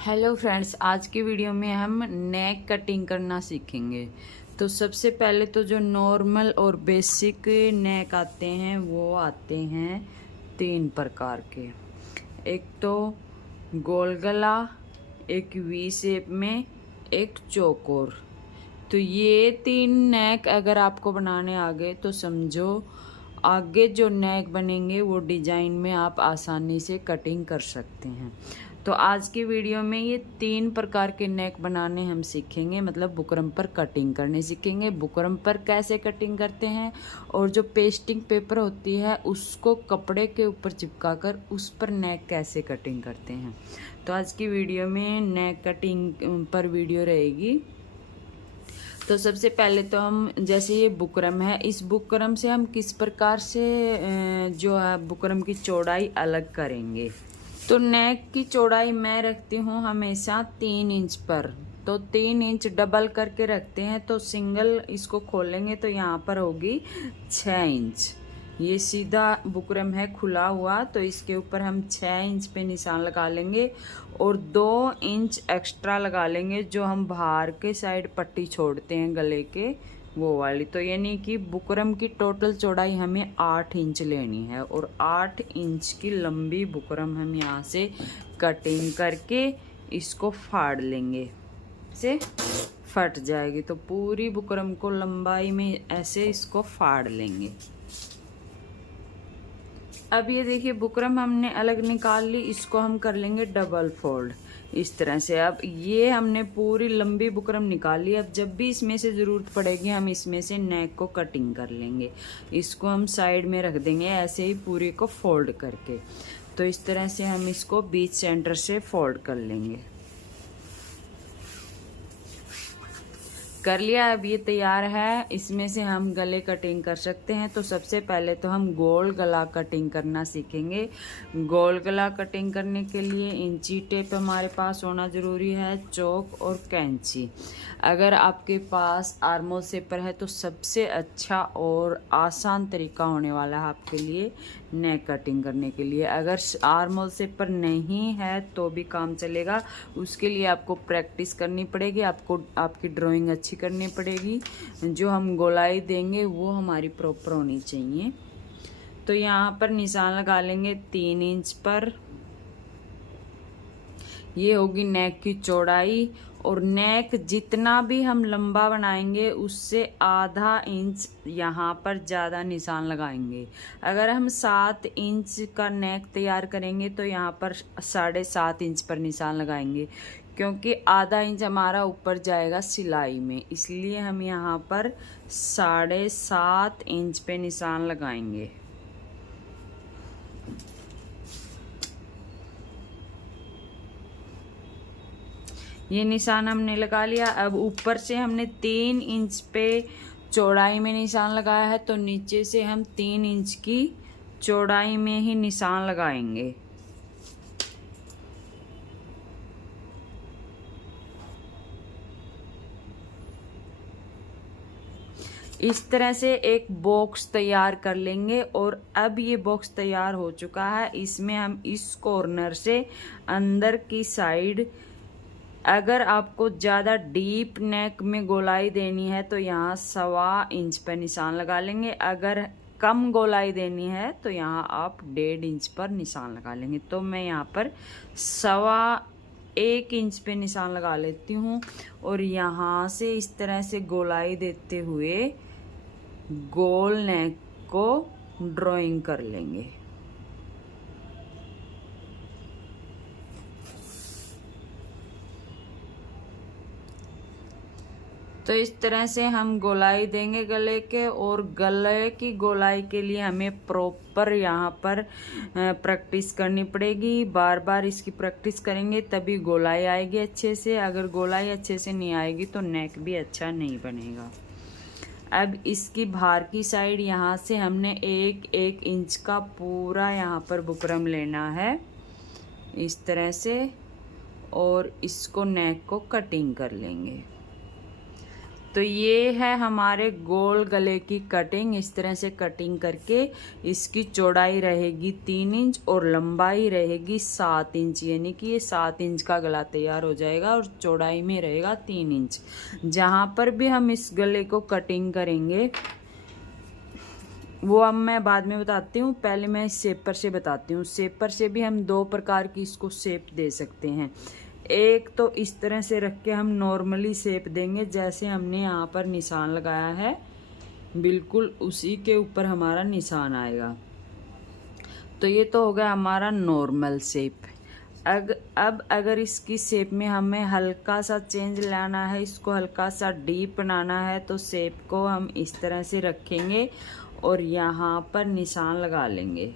Hello friends, आज की video में हम नेक कटिंग करना सीखेंगे। तो सबसे पहले तो जो नॉर्मल और बेसिक नेक आते हैं वो आते हैं 3 प्रकार के। एक तो गोल गला, एक वी शेप में, एक चौकोर। तो ये 3 नेक अगर आपको बनाने आ गए तो समझो आगे जो नेक बनेंगे वो डिजाइन में आप आसानी से कटिंग कर सकते हैं। तो आज की वीडियो में ये 3 प्रकार के नेक बनाने हम सीखेंगे, मतलब बुकरम पर कटिंग करने सीखेंगे। बुकरम पर कैसे कटिंग करते हैं और जो पेस्टिंग पेपर होती है उसको कपड़े के ऊपर चिपका कर उस पर नेक कैसे कटिंग करते हैं। तो आज की वीडियो में नेक कटिंग पर वीडियो रहेगी। तो सबसे पहले तो हम, जैसे ये बुकरम है, इस बुकरम से हम किस प्रकार से जो है बुकरम की चौड़ाई अलग करेंगे। तो नेक की चौड़ाई मैं रखती हूँ हमेशा 3 इंच पर। तो 3 इंच डबल करके रखते हैं। तो सिंगल इसको खोलेंगे तो यहाँ पर होगी 6 इंच। ये सीधा बुकरम है खुला हुआ, तो इसके ऊपर हम 6 इंच पे निशान लगा लेंगे और 2 इंच एक्स्ट्रा लगा लेंगे जो हम बाहर के साइड पट्टी छोड़ते हैं गले के, वो वाली। तो यानी कि बुकरम की टोटल चौड़ाई हमें 8 इंच लेनी है और 8 इंच की लंबी बुकरम हम यहाँ से कटिंग करके इसको फाड़ लेंगे। से फट जाएगी तो पूरी बुकरम को लंबाई में ऐसे इसको फाड़ लेंगे। अब ये देखिए बुकरम हमने अलग निकाल ली, इसको हम कर लेंगे डबल फोल्ड इस तरह से। अब ये हमने पूरी लंबी बुकरम निकाल ली। अब जब भी इसमें से ज़रूरत पड़ेगी हम इसमें से नेक को कटिंग कर लेंगे। इसको हम साइड में रख देंगे ऐसे ही पूरी को फोल्ड करके। तो इस तरह से हम इसको बीच सेंटर से फोल्ड कर लेंगे। कर लिया। अब ये तैयार है, इसमें से हम गले कटिंग कर सकते हैं। तो सबसे पहले तो हम गोल गला कटिंग करना सीखेंगे। गोल गला कटिंग करने के लिए इंची टेप हमारे पास होना ज़रूरी है, चौक और कैंची। अगर आपके पास आर्मोल शेपर है तो सबसे अच्छा और आसान तरीका होने वाला है आपके लिए नेक कटिंग करने के लिए। अगर आर्मोल शेपर नहीं है तो भी काम चलेगा, उसके लिए आपको प्रैक्टिस करनी पड़ेगी, आपको आपकी ड्राइंग अच्छी करनी पड़ेगी। जो हम गोलाई देंगे वो हमारी प्रॉपर होनी चाहिए। तो यहाँ पर निशान लगा लेंगे 3 इंच पर। ये होगी नेक की चौड़ाई और नेक जितना भी हम लंबा बनाएंगे उससे आधा इंच यहाँ पर ज़्यादा निशान लगाएंगे। अगर हम 7 इंच का नेक तैयार करेंगे तो यहाँ पर 7.5 इंच पर निशान लगाएंगे, क्योंकि आधा इंच हमारा ऊपर जाएगा सिलाई में, इसलिए हम यहाँ पर 7.5 इंच पे निशान लगाएंगे। ये निशान हमने लगा लिया। अब ऊपर से हमने 3 इंच पे चौड़ाई में निशान लगाया है, तो नीचे से हम 3 इंच की चौड़ाई में ही निशान लगाएंगे। इस तरह से एक बॉक्स तैयार कर लेंगे। और अब ये बॉक्स तैयार हो चुका है, इसमें हम इस कॉर्नर से अंदर की साइड, अगर आपको ज़्यादा डीप नेक में गोलाई देनी है तो यहाँ 1.25 इंच पर निशान लगा लेंगे। अगर कम गोलाई देनी है तो यहाँ आप 1.5 इंच पर निशान लगा लेंगे। तो मैं यहाँ पर 1.25 इंच पे निशान लगा लेती हूँ और यहाँ से इस तरह से गोलाई देते हुए गोल नेक को ड्राइंग कर लेंगे। तो इस तरह से हम गोलाई देंगे गले के, और गले की गोलाई के लिए हमें प्रॉपर यहाँ पर प्रैक्टिस करनी पड़ेगी। बार बार इसकी प्रैक्टिस करेंगे तभी गोलाई आएगी अच्छे से। अगर गोलाई अच्छे से नहीं आएगी तो नेक भी अच्छा नहीं बनेगा। अब इसकी बाहर की साइड यहाँ से हमने 1 इंच का पूरा यहाँ पर बुकरम लेना है इस तरह से, और इसको नेक को कटिंग कर लेंगे। तो ये है हमारे गोल गले की कटिंग। इस तरह से कटिंग करके इसकी चौड़ाई रहेगी 3 इंच और लंबाई रहेगी 7 इंच, यानी कि ये 7 इंच का गला तैयार हो जाएगा और चौड़ाई में रहेगा 3 इंच। जहाँ पर भी हम इस गले को कटिंग करेंगे वो अब मैं बाद में बताती हूँ, पहले मैं शेपर से बताती हूँ। शेपर से भी हम 2 प्रकार की इसको शेप दे सकते हैं। एक तो इस तरह से रख के हम नॉर्मली शेप देंगे, जैसे हमने यहाँ पर निशान लगाया है बिल्कुल उसी के ऊपर हमारा निशान आएगा। तो ये तो हो गया हमारा नॉर्मल शेप। अब अगर इसकी शेप में हमें हल्का सा चेंज लाना है, इसको हल्का सा डीप बनाना है, तो शेप को हम इस तरह से रखेंगे और यहाँ पर निशान लगा लेंगे।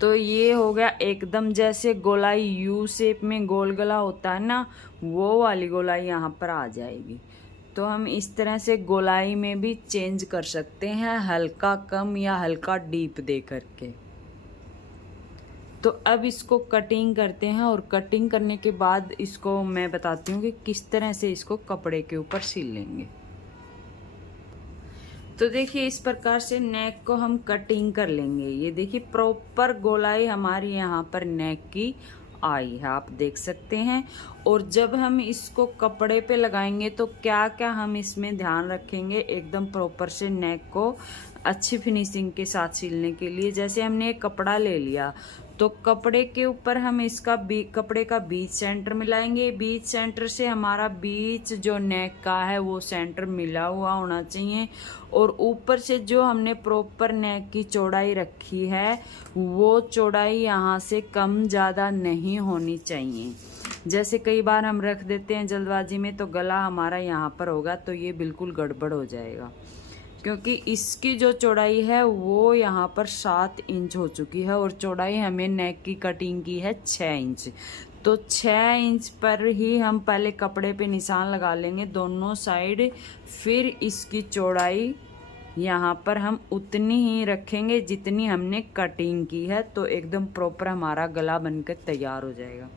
तो ये हो गया एकदम जैसे गोलाई यू शेप में गोल गला होता है ना, वो वाली गोलाई यहाँ पर आ जाएगी। तो हम इस तरह से गोलाई में भी चेंज कर सकते हैं, हल्का कम या हल्का डीप दे करके। तो अब इसको कटिंग करते हैं और कटिंग करने के बाद इसको मैं बताती हूँ कि किस तरह से इसको कपड़े के ऊपर सिल लेंगे। तो देखिए इस प्रकार से नेक को हम कटिंग कर लेंगे। ये देखिए प्रॉपर गोलाई हमारी यहाँ पर नेक की आई है, आप देख सकते हैं। और जब हम इसको कपड़े पे लगाएंगे तो क्या क्या हम इसमें ध्यान रखेंगे एकदम प्रॉपर से नेक को अच्छी फिनिशिंग के साथ सिलने के लिए। जैसे हमने एक कपड़ा ले लिया तो कपड़े के ऊपर हम इसका कपड़े का बीच सेंटर मिलाएंगे। बीच सेंटर से हमारा बीच जो नेक का है वो सेंटर मिला हुआ होना चाहिए। और ऊपर से जो हमने प्रॉपर नेक की चौड़ाई रखी है वो चौड़ाई यहाँ से कम ज़्यादा नहीं होनी चाहिए। जैसे कई बार हम रख देते हैं जल्दबाजी में तो गला हमारा यहाँ पर होगा, तो ये बिल्कुल गड़बड़ हो जाएगा, क्योंकि इसकी जो चौड़ाई है वो यहाँ पर 7 इंच हो चुकी है और चौड़ाई हमें नेक की कटिंग की है 6 इंच। तो 6 इंच पर ही हम पहले कपड़े पे निशान लगा लेंगे दोनों साइड, फिर इसकी चौड़ाई यहाँ पर हम उतनी ही रखेंगे जितनी हमने कटिंग की है। तो एकदम प्रॉपर हमारा गला बनकर तैयार हो जाएगा।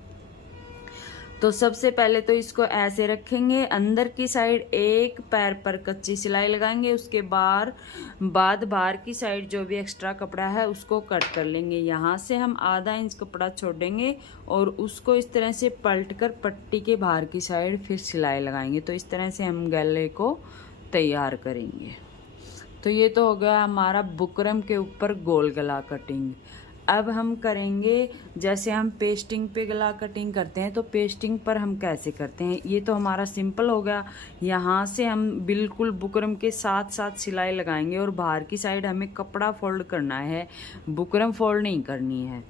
तो सबसे पहले तो इसको ऐसे रखेंगे, अंदर की साइड एक पैर पर कच्ची सिलाई लगाएंगे, उसके बाद बाहर की साइड जो भी एक्स्ट्रा कपड़ा है उसको कट कर लेंगे। यहाँ से हम आधा इंच कपड़ा छोड़ेंगे और उसको इस तरह से पलट कर पट्टी के बाहर की साइड फिर सिलाई लगाएंगे। तो इस तरह से हम गले को तैयार करेंगे। तो ये तो हो गया हमारा बुकरम के ऊपर गोल गला कटिंग। अब हम करेंगे जैसे हम पेस्टिंग पे गला कटिंग करते हैं, तो पेस्टिंग पर हम कैसे करते हैं। ये तो हमारा सिंपल हो गया। यहाँ से हम बिल्कुल बुकरम के साथ साथ सिलाई लगाएंगे और बाहर की साइड हमें कपड़ा फोल्ड करना है, बुकरम फोल्ड नहीं करनी है।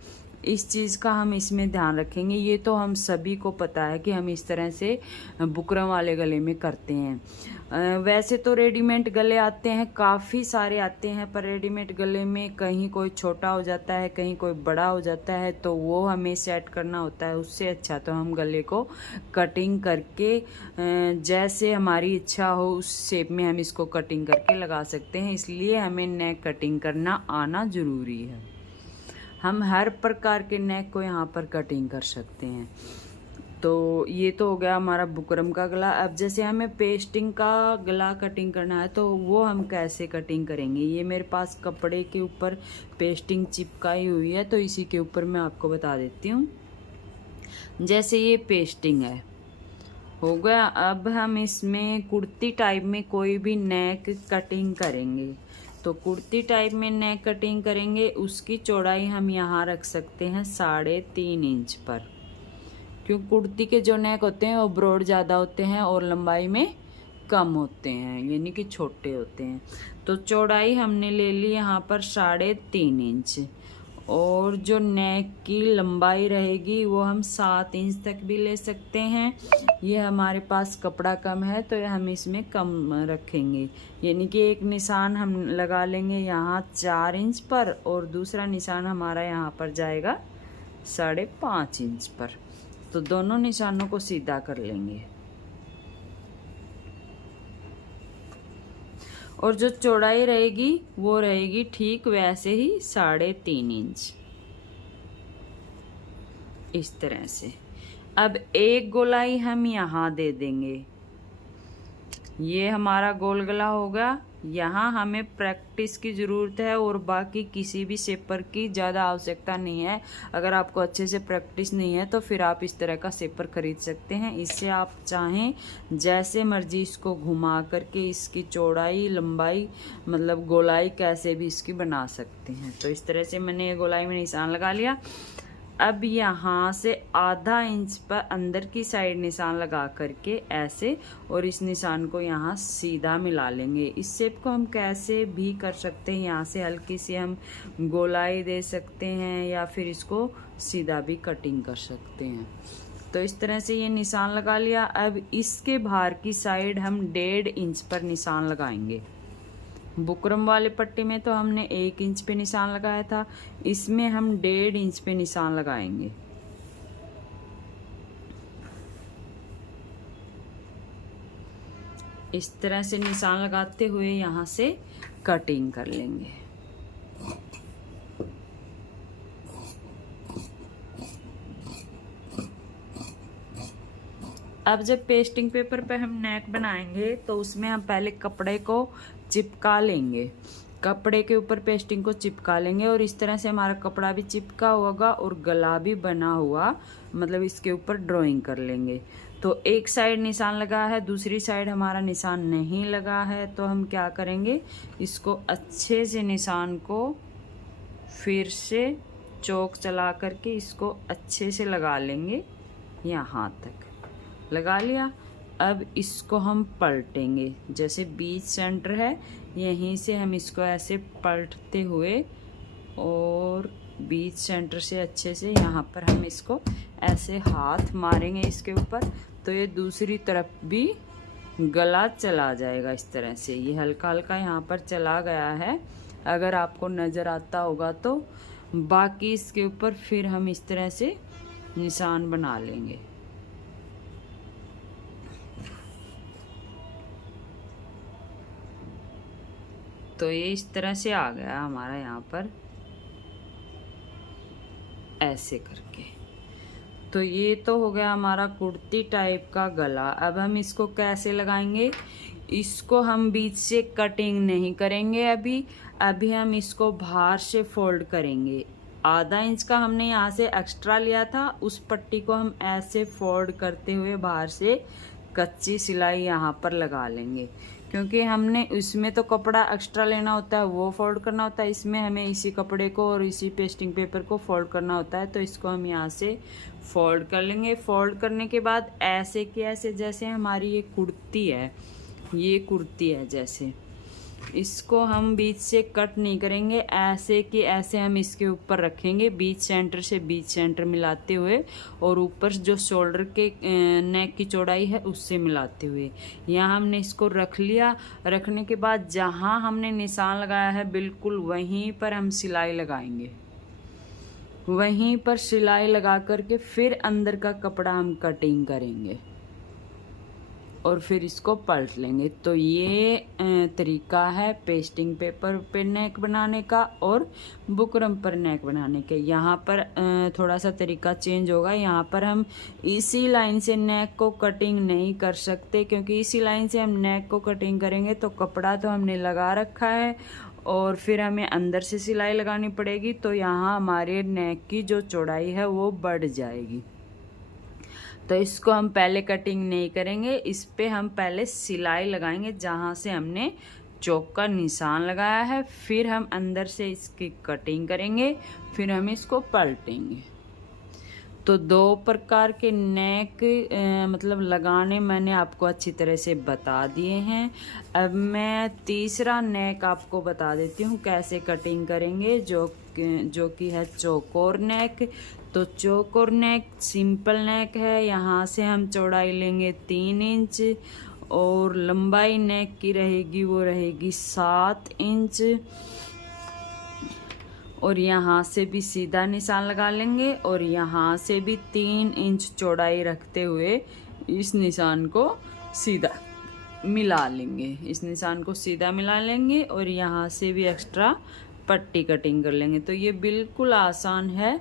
इस चीज़ का हम इसमें ध्यान रखेंगे। ये तो हम सभी को पता है कि हम इस तरह से बुकरम वाले गले में करते हैं। वैसे तो रेडीमेड गले आते हैं, काफ़ी सारे आते हैं, पर रेडीमेड गले में कहीं कोई छोटा हो जाता है, कहीं कोई बड़ा हो जाता है, तो वो हमें सेट करना होता है। उससे अच्छा तो हम गले को कटिंग करके जैसे हमारी इच्छा हो उस शेप में हम इसको कटिंग करके लगा सकते हैं। इसलिए हमें नेक कटिंग करना आना ज़रूरी है। हम हर प्रकार के नेक को यहाँ पर कटिंग कर सकते हैं। तो ये तो हो गया हमारा बुकरम का गला। अब जैसे हमें पेस्टिंग का गला कटिंग करना है तो वो हम कैसे कटिंग करेंगे। ये मेरे पास कपड़े के ऊपर पेस्टिंग चिपकाई हुई है, तो इसी के ऊपर मैं आपको बता देती हूँ। जैसे ये पेस्टिंग है, हो गया। अब हम इसमें कुर्ती टाइप में कोई भी नेक कटिंग करेंगे। तो कुर्ती टाइप में नेक कटिंग करेंगे, उसकी चौड़ाई हम यहाँ रख सकते हैं 3.5 इंच पर, क्योंकि कुर्ती के जो नेक होते हैं वो ब्रॉड ज़्यादा होते हैं और लंबाई में कम होते हैं, यानी कि छोटे होते हैं। तो चौड़ाई हमने ले ली यहाँ पर 3.5 इंच, और जो नेक की लंबाई रहेगी वो हम 7 इंच तक भी ले सकते हैं। ये हमारे पास कपड़ा कम है तो हम इसमें कम रखेंगे, यानी कि एक निशान हम लगा लेंगे यहाँ 4 इंच पर और दूसरा निशान हमारा यहाँ पर जाएगा 5.5 इंच पर। तो दोनों निशानों को सीधा कर लेंगे और जो चौड़ाई रहेगी वो रहेगी ठीक वैसे ही 3.5 इंच, इस तरह से। अब एक गोलाई हम यहाँ दे देंगे। ये हमारा गोल गला होगा। यहाँ हमें प्रैक्टिस की ज़रूरत है और बाकी किसी भी शेपर की ज़्यादा आवश्यकता नहीं है। अगर आपको अच्छे से प्रैक्टिस नहीं है तो फिर आप इस तरह का शेपर खरीद सकते हैं। इससे आप चाहें जैसे मर्जी इसको घुमा करके इसकी चौड़ाई लंबाई मतलब गोलाई कैसे भी इसकी बना सकते हैं। तो इस तरह से मैंने ये गोलाई में निशान लगा लिया। अब यहाँ से आधा इंच पर अंदर की साइड निशान लगा करके ऐसे, और इस निशान को यहाँ सीधा मिला लेंगे। इस शेप को हम कैसे भी कर सकते हैं, यहाँ से हल्की सी हम गोलाई दे सकते हैं या फिर इसको सीधा भी कटिंग कर सकते हैं। तो इस तरह से ये निशान लगा लिया। अब इसके बाहर की साइड हम 1.5 इंच पर निशान लगाएंगे। बुकरम वाले पट्टी में तो हमने 1 इंच पे निशान लगाया था, इसमें हम 1.5 इंच पे निशान लगाएंगे। इस तरह से निशान लगाते हुए यहाँ से कटिंग कर लेंगे। अब जब पेस्टिंग पेपर पे हम नेक बनाएंगे तो उसमें हम पहले कपड़े को चिपका लेंगे। कपड़े के ऊपर पेस्टिंग को चिपका लेंगे और इस तरह से हमारा कपड़ा भी चिपका होगा और गला भी बना हुआ मतलब इसके ऊपर ड्राइंग कर लेंगे। तो एक साइड निशान लगा है, दूसरी साइड हमारा निशान नहीं लगा है, तो हम क्या करेंगे, इसको अच्छे से निशान को फिर से चौक चला करके इसको अच्छे से लगा लेंगे। यहाँ तक लगा लिया। अब इसको हम पलटेंगे, जैसे बीच सेंटर है यहीं से हम इसको ऐसे पलटते हुए और बीच सेंटर से अच्छे से यहाँ पर हम इसको ऐसे हाथ मारेंगे इसके ऊपर, तो ये दूसरी तरफ भी गला चला जाएगा। इस तरह से ये हल्का हल्का यहाँ पर चला गया है, अगर आपको नज़र आता होगा तो। बाकी इसके ऊपर फिर हम इस तरह से निशान बना लेंगे। तो ये इस तरह से आ गया हमारा यहाँ पर ऐसे करके। तो ये तो हो गया हमारा कुर्ती टाइप का गला। अब हम इसको कैसे लगाएंगे, इसको हम बीच से कटिंग नहीं करेंगे अभी हम इसको बाहर से फोल्ड करेंगे। आधा इंच का हमने यहाँ से एक्स्ट्रा लिया था, उस पट्टी को हम ऐसे फोल्ड करते हुए बाहर से कच्ची सिलाई यहाँ पर लगा लेंगे, क्योंकि हमने इसमें तो कपड़ा एक्स्ट्रा लेना होता है वो फोल्ड करना होता है, इसमें हमें इसी कपड़े को और इसी पेस्टिंग पेपर को फोल्ड करना होता है। तो इसको हम यहाँ से फोल्ड कर लेंगे। फोल्ड करने के बाद ऐसे कि ऐसे, जैसे हमारी ये कुर्ती है जैसे, इसको हम बीच से कट नहीं करेंगे, ऐसे कि ऐसे हम इसके ऊपर रखेंगे, बीच सेंटर से बीच सेंटर मिलाते हुए और ऊपर जो शोल्डर के नेक की चौड़ाई है उससे मिलाते हुए। यहाँ हमने इसको रख लिया। रखने के बाद जहाँ हमने निशान लगाया है बिल्कुल वहीं पर हम सिलाई लगाएंगे। वहीं पर सिलाई लगा करके फिर अंदर का कपड़ा हम कटिंग करेंगे और फिर इसको पलट लेंगे। तो ये तरीका है पेस्टिंग पेपर पे नेक बनाने का और बुकरम पर नेक बनाने के। यहाँ पर थोड़ा सा तरीका चेंज होगा। यहाँ पर हम इसी लाइन से नेक को कटिंग नहीं कर सकते, क्योंकि इसी लाइन से हम नेक को कटिंग करेंगे तो कपड़ा तो हमने लगा रखा है और फिर हमें अंदर से सिलाई लगानी पड़ेगी, तो यहाँ हमारे नेक की जो चौड़ाई है वो बढ़ जाएगी। तो इसको हम पहले कटिंग नहीं करेंगे, इस पे हम पहले सिलाई लगाएंगे जहाँ से हमने चौक का निशान लगाया है, फिर हम अंदर से इसकी कटिंग करेंगे, फिर हम इसको पलटेंगे। तो 2 प्रकार के नेक मतलब लगाने मैंने आपको अच्छी तरह से बता दिए हैं। अब मैं तीसरा नेक आपको बता देती हूँ कैसे कटिंग करेंगे, जो कि है चौकोर नेक। तो चौकोर नेक सिंपल नेक है। यहाँ से हम चौड़ाई लेंगे 3 इंच और लंबाई नेक की रहेगी वो रहेगी 7 इंच, और यहाँ से भी सीधा निशान लगा लेंगे और यहाँ से भी 3 इंच चौड़ाई रखते हुए इस निशान को सीधा मिला लेंगे। इस निशान को सीधा मिला लेंगे और यहाँ से भी एक्स्ट्रा पट्टी कटिंग कर लेंगे। तो ये बिल्कुल आसान है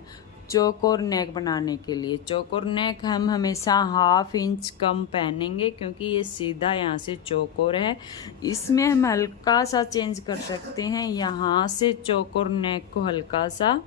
चौकोर नेक बनाने के लिए। चौकोर नेक हम हमेशा 1/2 इंच कम पहनेंगे क्योंकि ये सीधा यहाँ से चौकोर है। इसमें हम हल्का सा चेंज कर सकते हैं, यहाँ से चौकोर नेक को हल्का सा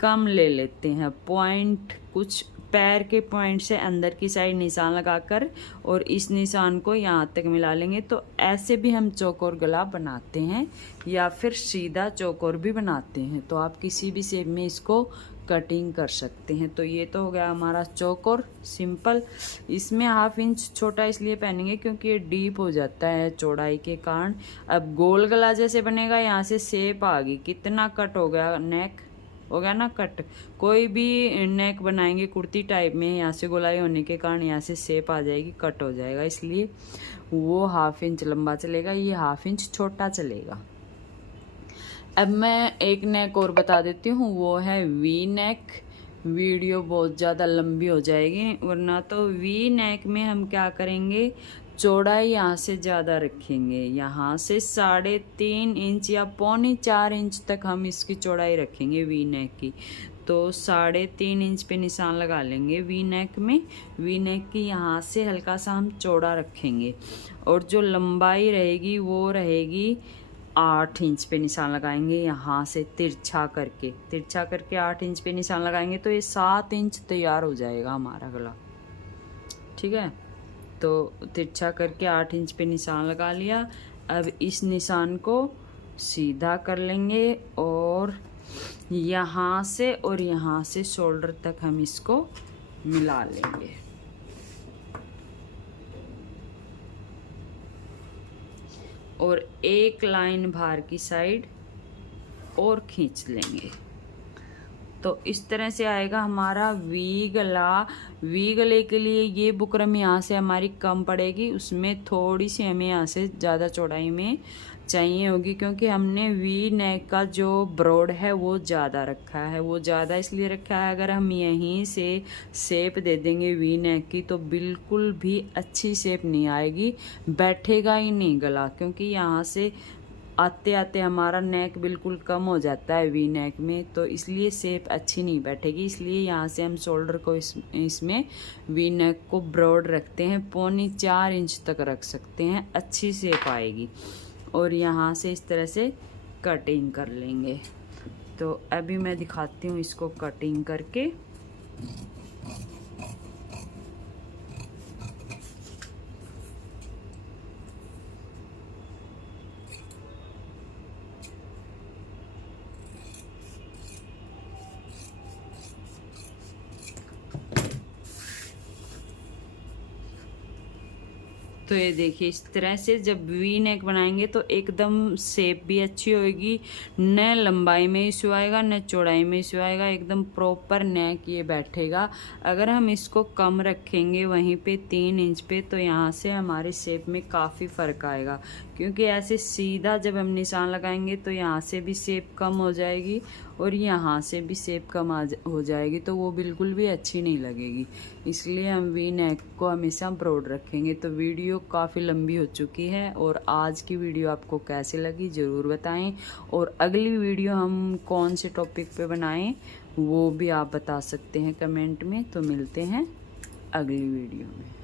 कम ले लेते हैं, पॉइंट कुछ पैर के पॉइंट से अंदर की साइड निशान लगाकर और इस निशान को यहाँ तक मिला लेंगे। तो ऐसे भी हम चौकोर गला बनाते हैं या फिर सीधा चौकोर भी बनाते हैं। तो आप किसी भी शेप में इसको कटिंग कर सकते हैं। तो ये तो हो गया हमारा चौकोर सिंपल। इसमें 1/2 इंच छोटा इसलिए पहनेंगे क्योंकि ये डीप हो जाता है चौड़ाई के कारण। अब गोल गला जैसे बनेगा, यहाँ से शेप आ गई, कितना कट हो गया, नेक हो गया ना कट। कोई भी नेक बनाएंगे कुर्ती टाइप में, यहाँ से गोलाई होने के कारण यहाँ से शेप आ जाएगी, कट हो जाएगा, इसलिए वो 1/2 इंच लंबा चलेगा, ये 1/2 इंच छोटा चलेगा। अब मैं एक नेक और बता देती हूँ, वो है वी नेक। वीडियो बहुत ज़्यादा लंबी हो जाएगी वरना। तो वी नेक में हम क्या करेंगे, चौड़ाई यहाँ से ज़्यादा रखेंगे, यहाँ से 3.5 इंच या 3.25 इंच तक हम इसकी चौड़ाई रखेंगे वी नेक की। तो 3.5 इंच पे निशान लगा लेंगे वी नेक में। वी नेक की यहाँ से हल्का सा हम चौड़ा रखेंगे और जो लंबाई रहेगी वो रहेगी 8 इंच पे निशान लगाएंगे, यहाँ से तिरछा करके 8 इंच पे निशान लगाएंगे। तो ये 7 इंच तैयार हो जाएगा हमारा गला, ठीक है। तो तिरछा करके 8 इंच पे निशान लगा लिया। अब इस निशान को सीधा कर लेंगे और यहाँ से और यहाँ से शोल्डर तक हम इसको मिला लेंगे। और एक लाइन बाहर की साइड और खींच लेंगे। तो इस तरह से आएगा हमारा वी गला। वी गले के लिए ये बुकरम यहाँ से हमारी कम पड़ेगी, उसमें थोड़ी सी हमें यहाँ से ज़्यादा चौड़ाई में चाहिए होगी क्योंकि हमने वी नेक का जो ब्रॉड है वो ज़्यादा रखा है। वो ज़्यादा इसलिए रखा है, अगर हम यहीं से शेप दे देंगे वी नेक की तो बिल्कुल भी अच्छी शेप नहीं आएगी, बैठेगा ही नहीं गला, क्योंकि यहाँ से आते आते हमारा नेक बिल्कुल कम हो जाता है वी नेक में, तो इसलिए शेप अच्छी नहीं बैठेगी। इसलिए यहाँ से हम शोल्डर को इसमें वी नेक को ब्रॉड रखते हैं, 3.25 इंच तक रख सकते हैं, अच्छी शेप आएगी। और यहाँ से इस तरह से कटिंग कर लेंगे। तो अभी मैं दिखाती हूँ इसको कटिंग करके। तो ये देखिए इस तरह से जब वी नेक बनाएंगे तो एकदम शेप भी अच्छी होगी, न लंबाई में इशू आएगा न चौड़ाई में इशू आएगा, एकदम प्रॉपर नेक ये बैठेगा। अगर हम इसको कम रखेंगे वहीं पे 3 इंच पे तो यहाँ से हमारे शेप में काफ़ी फ़र्क आएगा, क्योंकि ऐसे सीधा जब हम निशान लगाएंगे तो यहाँ से भी शेप कम हो जाएगी और यहाँ से भी शेप कम हो जाएगी, तो वो बिल्कुल भी अच्छी नहीं लगेगी। इसलिए हम वी नेक को हमेशा ब्रॉड रखेंगे। तो वीडियो काफ़ी लंबी हो चुकी है और आज की वीडियो आपको कैसी लगी ज़रूर बताएं, और अगली वीडियो हम कौन से टॉपिक पे बनाएं वो भी आप बता सकते हैं कमेंट में। तो मिलते हैं अगली वीडियो में।